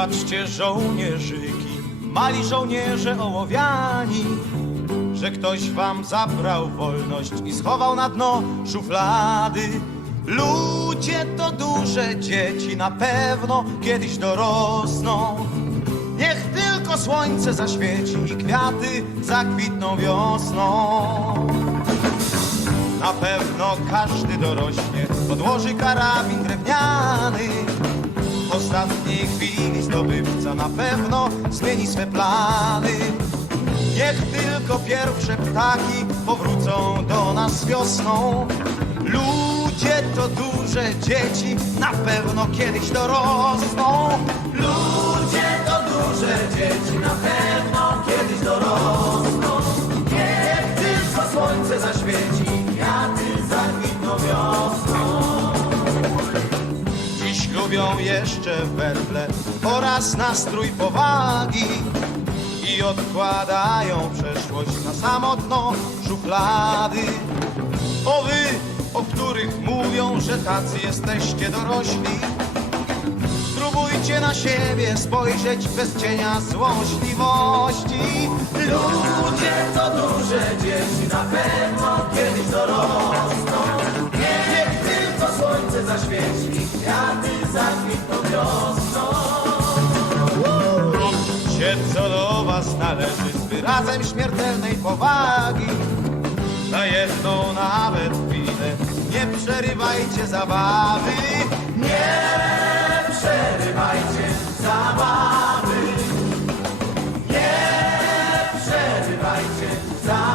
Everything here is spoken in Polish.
płaczcie żołnierzyki, mali żołnierze ołowiani, że ktoś wam zabrał wolność i schował na dno szuflady. Ludzie to duże dzieci, na pewno kiedyś dorosną. Niech tylko słońce zaświeci i kwiaty zakwitną wiosną. Na pewno każdy dorośnie, podłoży karabin drewniany. W ostatniej chwili zdobywca na pewno zmieni swe plany. Niech tylko pierwsze ptaki powrócą do nas wiosną. Ludzie to duże dzieci, na pewno kiedyś dorosną. Ludzie to duże dzieci, na pewno lubią jeszcze werble oraz nastrój powagi i odkładają przeszłość na samotną szuflady. O wy, o których mówią, że tacy jesteście dorośli, spróbujcie na siebie spojrzeć bez cienia złośliwości. Ludzie to duże dzieci, na pewno kiedyś dorosną. co do was należy z wyrazem śmiertelnej powagi. Na jedną nawet chwilę nie przerywajcie zabawy. Nie przerywajcie zabawy. Nie przerywajcie zabawy.